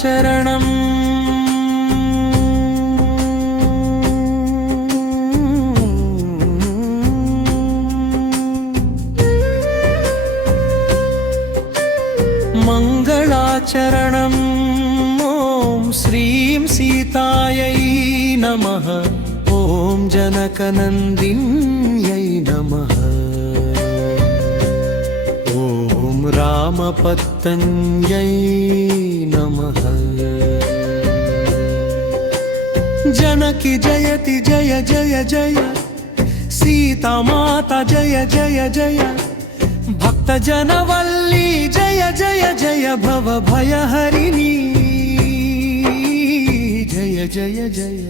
మంగళాచరణం మంగళాచరణం ఓం శ్రీం సీతాయై నమః ఓం జనకనందిన్యై నమః ఓం రామపత్న్యై నమః జనకి జయతి జయ జయ జయ సీతామాత జయ జయ జయ భక్త జనవల్లి జయ జయ జయ భవ భయహరిణి జయ జయ జయ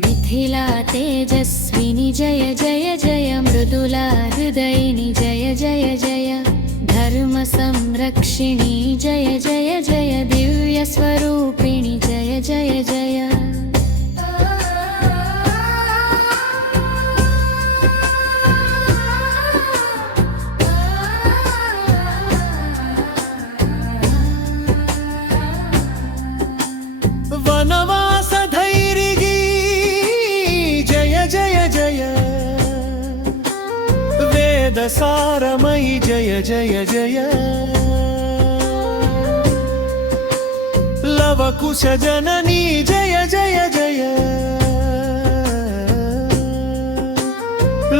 మిథిలా తేజస్విని జయ జయ జయ మృదులా హృదయిని జయ జయ జయ ధర్మ సంరక్షిణి జయ జయ జయ దివ్య స్వరూపిణి జయ జయ జయ వనవాస ధైర్యగి జయ జయ జయ వేద సారమయి జయ జయ జయ లవకుశ జననీ జయ జయ జయ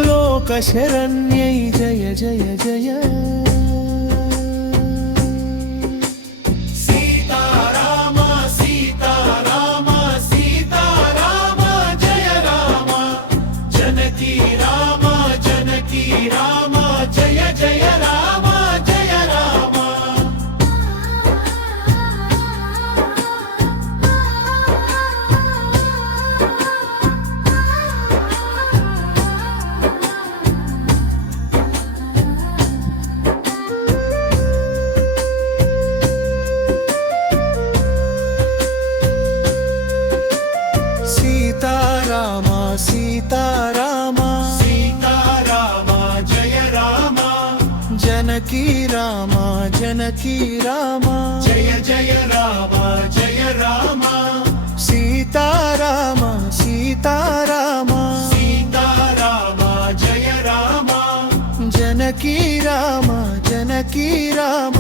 లోక శరణ్యై జయ జయ జయ సీతారామ సీతారామ సీతారామ జయ రామ జనకీ రామ జనకీ రామ జయ జయ రామ జయ రామ సీతారామ సీతారామ సీతారామ జయ రామ జనకీ రామ జనకీ రామ